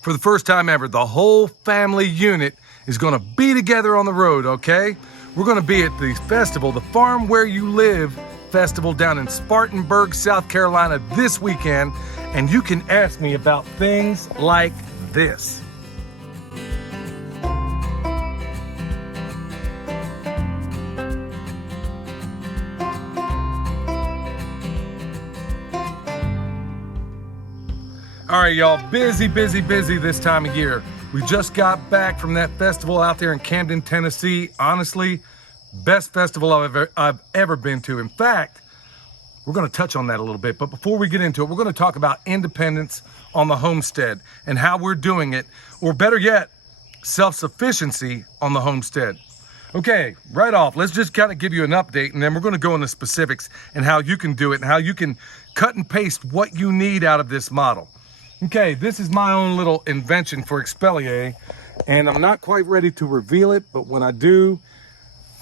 For the first time ever, the whole family unit is gonna be together on the road, okay? We're gonna be at the festival, the Farm Where You Live festival down in Spartanburg, South Carolina this weekend, and you can ask me about things like this. All right, y'all, busy this time of year. We just got back from that festival out there in Camden, Tennessee. Honestly, best festival I've ever been to. In fact, we're gonna touch on that a little bit, but before we get into it, we're gonna talk about independence on the homestead and how we're doing it, or better yet, self-sufficiency on the homestead. Okay, right off, let's just kind of give you an update, and then we're gonna go into specifics and how you can do it and how you can cut and paste what you need out of this model. Okay, this is my own little invention for Expellier, and I'm not quite ready to reveal it, but when I do,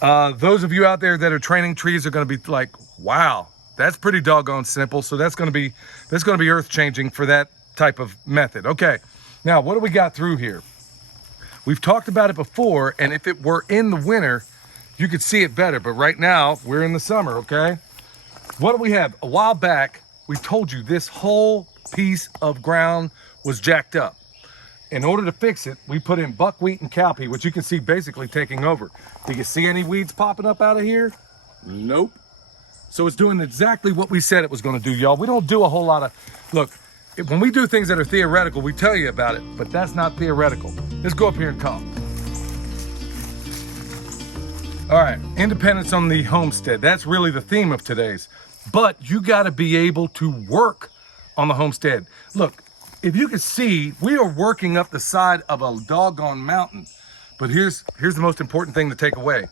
those of you out there that are training trees are gonna be like, wow, that's pretty doggone simple. So that's gonna be earth-changing for that type of method. Okay, now what do we got through here? We've talked about it before, and if it were in the winter, you could see it better, but right now, we're in the summer, okay? What do we have? A while back, we told you this whole piece of ground was jacked up. In order to fix it, we put in buckwheat and cowpea, which you can see basically taking over. Do you see any weeds popping up out of here? Nope. So it's doing exactly what we said it was gonna do, y'all. We don't do a whole lot of, look, when we do things that are theoretical, we tell you about it, but that's not theoretical. Let's go up here and talk. All right, independence on the homestead. That's really the theme of today's. But you gotta be able to work on the homestead. Look, if you can see, we are working up the side of a doggone mountain. But here's the most important thing to take away.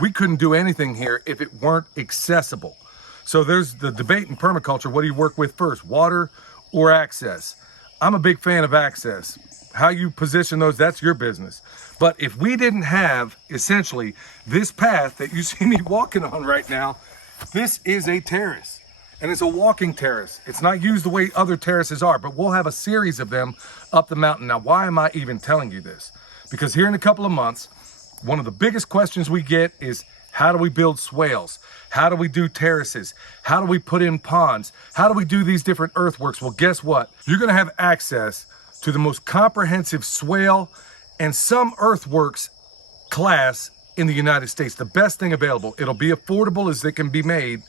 We couldn't do anything here if it weren't accessible. So there's the debate in permaculture. What do you work with first, water or access? I'm a big fan of access. How you position those, that's your business. But if we didn't have, essentially, this path that you see me walking on right now, this is a terrace. And it's a walking terrace. It's not used the way other terraces are, but we'll have a series of them up the mountain. Now, why am I even telling you this? Because here in a couple of months, one of the biggest questions we get is, how do we build swales? How do we do terraces? How do we put in ponds? How do we do these different earthworks? Well, guess what? You're gonna have access to the most comprehensive swale and some earthworks class in the United States. The best thing available. It'll be affordable as it can be made,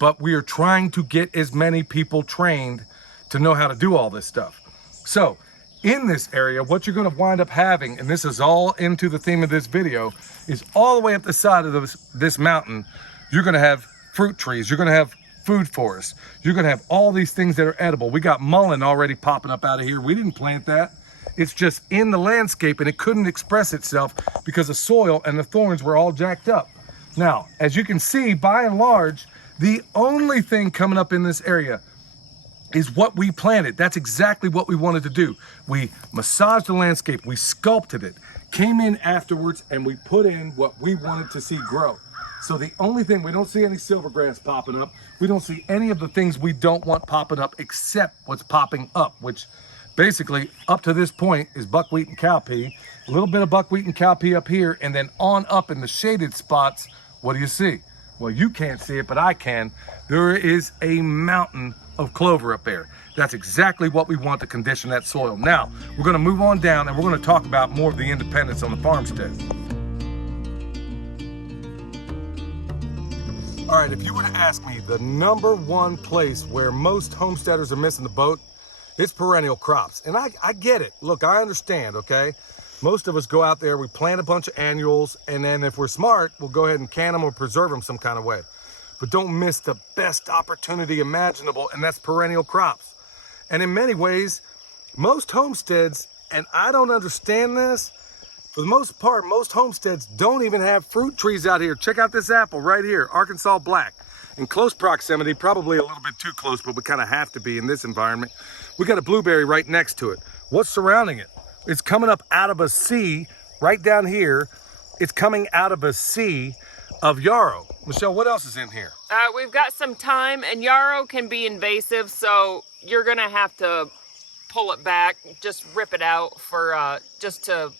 but we are trying to get as many people trained to know how to do all this stuff. So in this area, what you're gonna wind up having, and this is all into the theme of this video, is all the way up the side of this mountain, you're gonna have fruit trees, you're gonna have food forests, you're gonna have all these things that are edible. We got mullein already popping up out of here. We didn't plant that. It's just in the landscape and it couldn't express itself because the soil and the thorns were all jacked up. Now, as you can see, by and large, the only thing coming up in this area is what we planted. That's exactly what we wanted to do. We massaged the landscape, we sculpted it, came in afterwards, and we put in what we wanted to see grow. So the only thing, we don't see any silvergrass popping up. We don't see any of the things we don't want popping up except what's popping up, which basically up to this point is buckwheat and cowpea, a little bit of buckwheat and cowpea up here, and then on up in the shaded spots, what do you see? Well, you can't see it, but I can. There is a mountain of clover up there. That's exactly what we want to condition that soil. Now, we're gonna move on down and we're gonna talk about more of the independence on the farmstead. All right, if you were to ask me the #1 place where most homesteaders are missing the boat, it's perennial crops. And I get it. Look, I understand, okay? Most of us go out there, we plant a bunch of annuals, and then if we're smart, we'll go ahead and can them or preserve them some kind of way. But don't miss the best opportunity imaginable, and that's perennial crops. And in many ways, most homesteads, and I don't understand this, for the most part, most homesteads don't even have fruit trees out here. Check out this apple right here, Arkansas Black. In close proximity, probably a little bit too close, but we kind of have to be in this environment. We got a blueberry right next to it. What's surrounding it? It's coming up out of a sea right down here. It's coming out of a sea of yarrow. Michelle, what else is in here? We've got some thyme, and yarrow can be invasive, so you're gonna have to pull it back, just rip it out for just to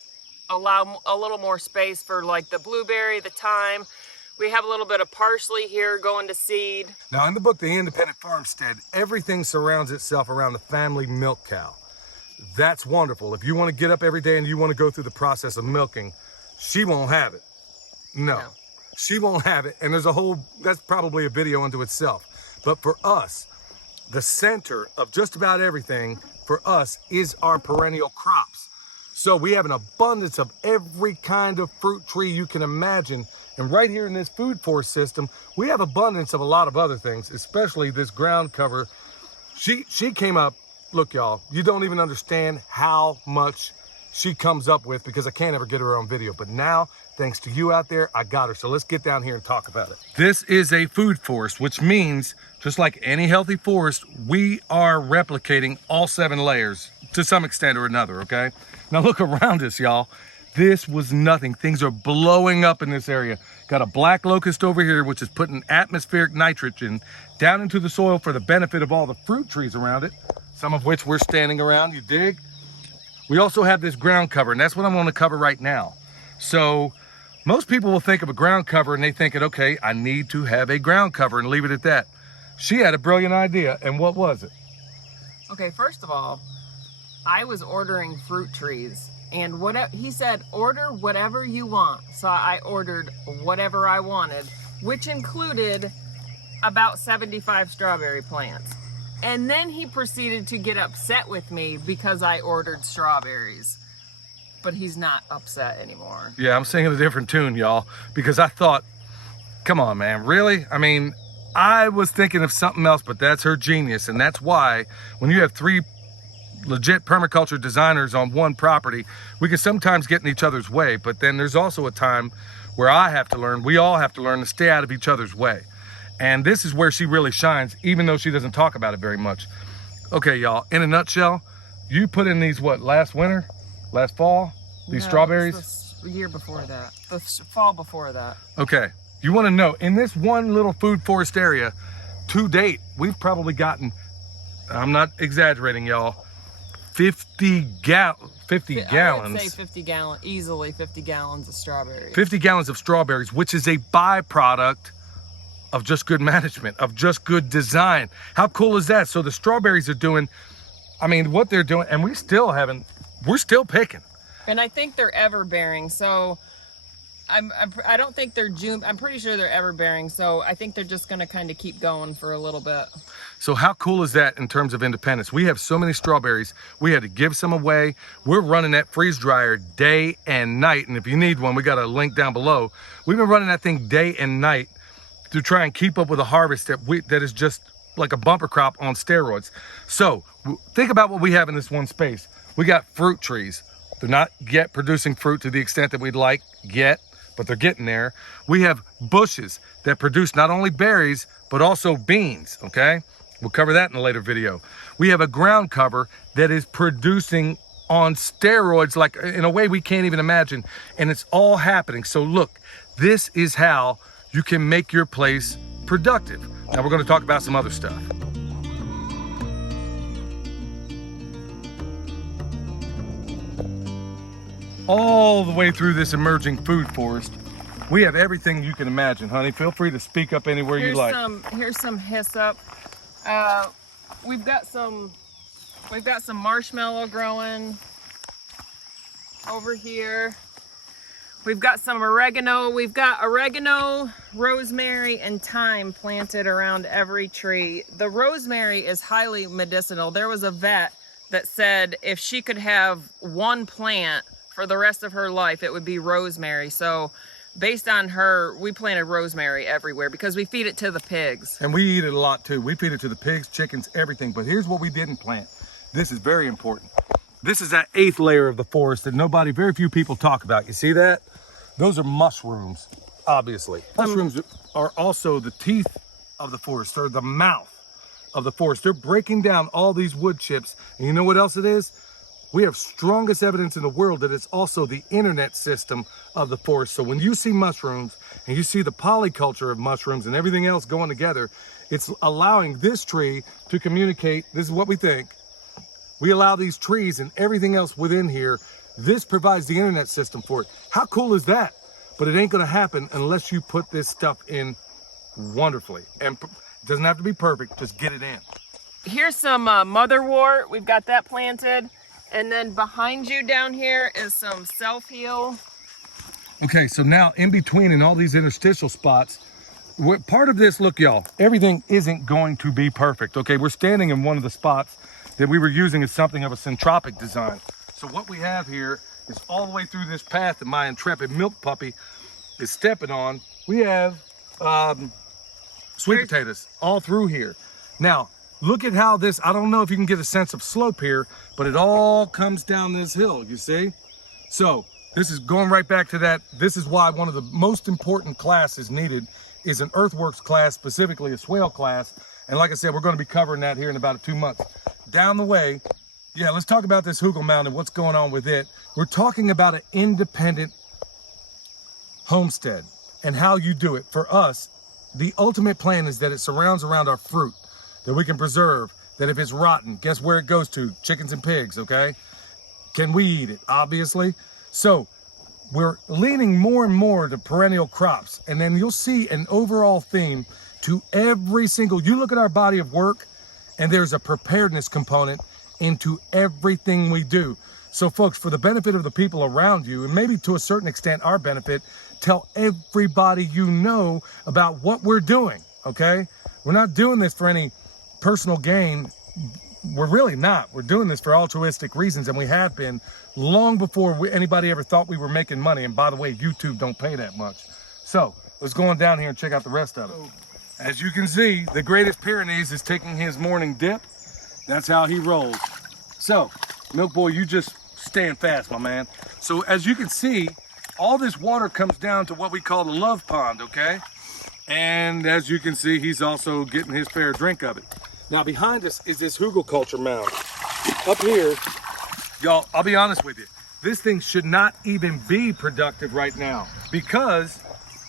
allow a little more space for like the blueberry, the thyme. We have a little bit of parsley here going to seed. Now in the book, The Independent Farmstead, everything surrounds itself around the family milk cow. That's wonderful. If you want to get up every day and you want to go through the process of milking, she won't have it. No. She won't have it. And there's a whole, that's probably a video unto itself. But for us, the center of just about everything for us is our perennial crops. So we have an abundance of every kind of fruit tree you can imagine. And right here in this food forest system, we have abundance of a lot of other things, especially this ground cover. She came up, look y'all, you don't even understand how much she comes up with because I can't ever get her on video. But now, thanks to you out there, I got her. So let's get down here and talk about it. This is a food forest, which means just like any healthy forest, we are replicating all 7 layers to some extent or another, okay? Now look around us, y'all. This was nothing. Things are blowing up in this area. Got a black locust over here, which is putting atmospheric nitrogen down into the soil for the benefit of all the fruit trees around it, some of which we're standing around, you dig? We also have this ground cover, and that's what I'm going to cover right now. So most people will think of a ground cover and they think, okay, I need to have a ground cover and leave it at that. She had a brilliant idea, and what was it? Okay, first of all, I was ordering fruit trees, and he said, order whatever you want. So I ordered whatever I wanted, which included about 75 strawberry plants. And then he proceeded to get upset with me because I ordered strawberries. But he's not upset anymore. Yeah, I'm singing a different tune, y'all, because I thought, come on, man, really? I mean, I was thinking of something else, but that's her genius. And that's why when you have 3 legit permaculture designers on one property, we can sometimes get in each other's way. But then there's also a time where I have to learn, we all have to learn to stay out of each other's way. And this is where she really shines, even though she doesn't talk about it very much. Okay, y'all, in a nutshell, you put in these, what, last winter? Last fall? These strawberries? The year before that. The fall before that. Okay. You want to know, in this one little food forest area, to date, we've probably gotten, I'm not exaggerating, y'all, 50 gallons. I would say 50 gallons, easily 50 gallons of strawberries. 50 gallons of strawberries, which is a byproduct of just good management, of just good design. How cool is that? So the strawberries are doing, I mean, what they're doing, and we're still picking. And I think they're ever bearing. So I don't think they're June. I'm pretty sure they're ever bearing. So I think they're just going to kind of keep going for a little bit. So how cool is that in terms of independence? We have so many strawberries. We had to give some away. We're running that freeze dryer day and night. And if you need one, we got a link down below. We've been running that thing day and night to try and keep up with a harvest that is just like a bumper crop on steroids. So think about what we have in this one space. We got fruit trees. They're not yet producing fruit to the extent that we'd like yet, but they're getting there. We have bushes that produce not only berries, but also beans, okay? We'll cover that in a later video. We have a ground cover that is producing on steroids, like in a way we can't even imagine, and it's all happening. So look, this is how you can make your place productive. Now we're going to talk about some other stuff. All the way through this emerging food forest, we have everything you can imagine, honey. Feel free to speak up anywhere you like. Here's some hyssop. We've got some marshmallow growing over here. We've got some oregano. We've got oregano, rosemary, and thyme planted around every tree. The rosemary is highly medicinal. There was a vet that said if she could have one plant for the rest of her life, it would be rosemary. So based on her, we planted rosemary everywhere because we feed it to the pigs. And we eat it a lot too. We feed it to the pigs, chickens, everything. But here's what we didn't plant. This is very important. This is that 8th layer of the forest that very few people talk about. You see that? Those are mushrooms, obviously. Mushrooms are also the teeth of the forest. They're the mouth of the forest. They're breaking down all these wood chips. And you know what else it is? We have strongest evidence in the world that it's also the internet system of the forest. So when you see mushrooms and you see the polyculture of mushrooms and everything else going together, it's allowing this tree to communicate, this is what we think, We allow these trees and everything else within here. This provides the internet system for it. How cool is that? But it ain't gonna happen unless you put this stuff in wonderfully. And it doesn't have to be perfect, just get it in. Here's some motherwort. We've got that planted. And then behind you down here is some self-heal. Okay, so now in between in all these interstitial spots, part of this, look y'all, everything isn't going to be perfect. Okay, we're standing in one of the spots that we were using as something of a Syntropic Design. So what we have here is all the way through this path that my intrepid milk puppy is stepping on. We have sweet potatoes all through here. Now, look at how this, I don't know if you can get a sense of slope here, but it all comes down this hill, you see? So this is going right back to that. This is why one of the most important classes needed is an earthworks class, specifically a swale class. And like I said, we're going to be covering that here in about 2 months. Down the way, yeah, let's talk about this Hugel Mound and what's going on with it. We're talking about an independent homestead and how you do it. For us, the ultimate plan is that it surrounds around our fruit that we can preserve, that if it's rotten, guess where it goes to? Chickens and pigs, okay? Can we eat it? Obviously. So we're leaning more and more to perennial crops. And then you'll see an overall theme to every single, you look at our body of work and there's a preparedness component into everything we do. So folks, for the benefit of the people around you, and maybe to a certain extent our benefit, tell everybody you know about what we're doing, okay? We're not doing this for any personal gain. We're really not. We're doing this for altruistic reasons, and we have been long before anybody ever thought we were making money. And by the way, YouTube don't pay that much. So let's go on down here and check out the rest of it. As you can see, the greatest Pyrenees is taking his morning dip. That's how he rolls. So, Milk Boy, you just stand fast, my man. So as you can see, all this water comes down to what we call the love pond, okay? And as you can see, he's also getting his fair drink of it. Now behind us is this hugelkultur mound. Up here, y'all, I'll be honest with you, this thing should not even be productive right now, because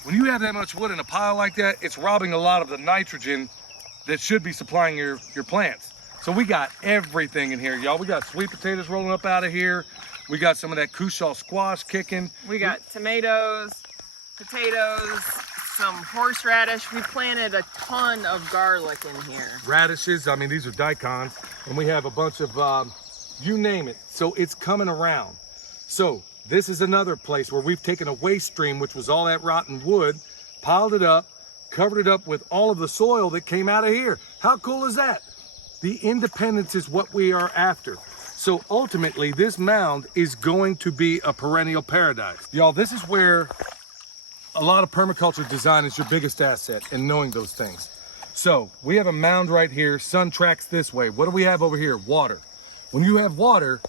when you have that much wood in a pile like that, it's robbing a lot of the nitrogen that should be supplying your plants. So we got everything in here, y'all. We got sweet potatoes rolling up out of here. We got some of that Cushal squash kicking. We got tomatoes, potatoes, some horseradish. We planted a ton of garlic in here. Radishes, I mean, these are daikons. And we have a bunch of, you name it. So it's coming around. So this is another place where we've taken a waste stream, which was all that rotten wood, piled it up, covered it up with all of the soil that came out of here. How cool is that? The independence is what we are after. So ultimately, this mound is going to be a perennial paradise. Y'all, this is where a lot of permaculture design is your biggest asset in knowing those things. So we have a mound right here, sun tracks this way. What do we have over here? Water. When you have water,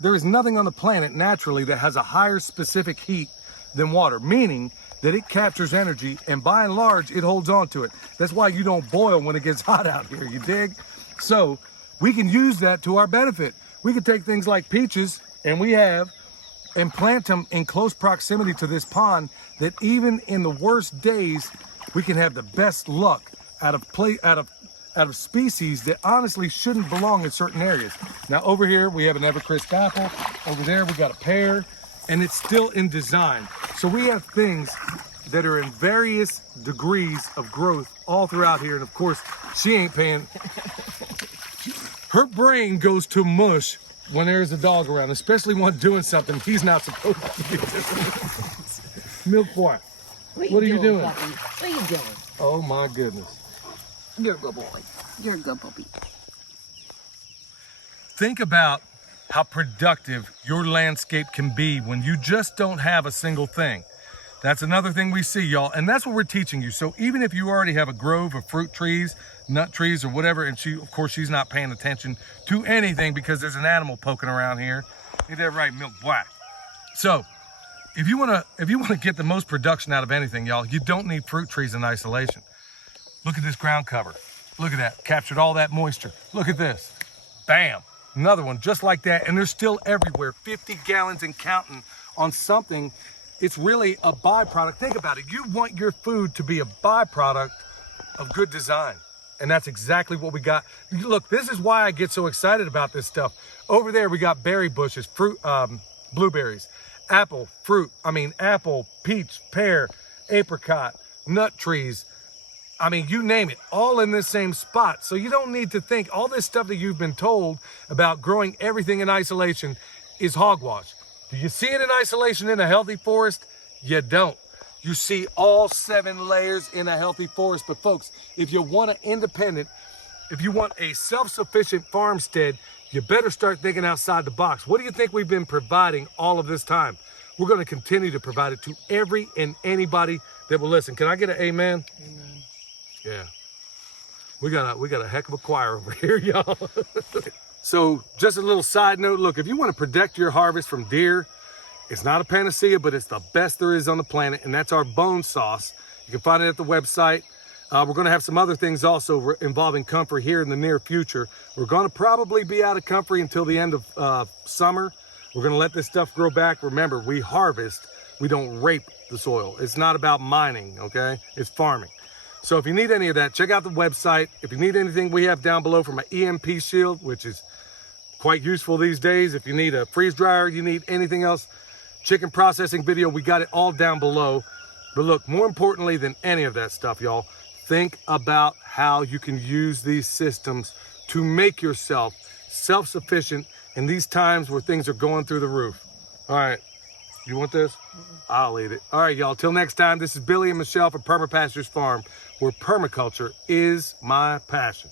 there is nothing on the planet naturally that has a higher specific heat than water, meaning that it captures energy, and by and large, it holds on to it. That's why you don't boil when it gets hot out here, you dig? So we can use that to our benefit. We can take things like peaches, and we have, and plant them in close proximity to this pond, that even in the worst days, we can have the best luck out of species that honestly shouldn't belong in certain areas. Now over here, we have an Evercrisp apple. Over there, we got a pear, and it's still in design. So we have things that are in various degrees of growth all throughout here. And of course, she ain't paying. Her brain goes to mush when there's a dog around, especially one doing something he's not supposed to be doing. Milk Boy, what are you doing? Puppy? What are you doing? Oh my goodness. You're a good boy. You're a good puppy. Think about how productive your landscape can be when you just don't have a single thing. That's another thing we see, y'all, and that's what we're teaching you. So even if you already have a grove of fruit trees, nut trees, or whatever, and of course she's not paying attention to anything because there's an animal poking around here. Ain't that right, Milk Black? So if you wanna get the most production out of anything, y'all, you don't need fruit trees in isolation. Look at this ground cover. Look at that, captured all that moisture. Look at this, bam. Another one just like that, and they're still everywhere, 50 gallons and counting on something. It's really a byproduct. Think about it. You want your food to be a byproduct of good design. And that's exactly what we got. Look, this is why I get so excited about this stuff. Over there, we got berry bushes, fruit, blueberries, apple, peach, pear, apricot, nut trees. I mean, you name it, all in this same spot. So you don't need to think all this stuff that you've been told about growing everything in isolation is hogwash. Do you see it in isolation in a healthy forest? You don't. You see all 7 layers in a healthy forest. But folks, if you want if you want a self-sufficient farmstead, you better start thinking outside the box. What do you think we've been providing all of this time? We're going to continue to provide it to every and anybody that will listen. Can I get an amen? Amen. Yeah. We got a heck of a choir over here, y'all. So just a little side note, look, if you want to protect your harvest from deer, it's not a panacea, but it's the best there is on the planet, and that's our bone sauce. You can find it at the website. We're going to have some other things also involving comfrey here in the near future. We're going to probably be out of comfrey until the end of summer. We're going to let this stuff grow back. Remember, we harvest, we don't rape the soil. It's not about mining, okay? It's farming. So if you need any of that, check out the website. If you need anything, we have down below from an EMP shield, which is quite useful these days. If you need a freeze dryer, you need anything else, chicken processing video, we got it all down below. But look, more importantly than any of that stuff, y'all, think about how you can use these systems to make yourself self-sufficient in these times where things are going through the roof. All right, you want this? I'll eat it. All right, y'all, till next time, this is Billy and Michelle from Perma Pastures Farm, where permaculture is my passion.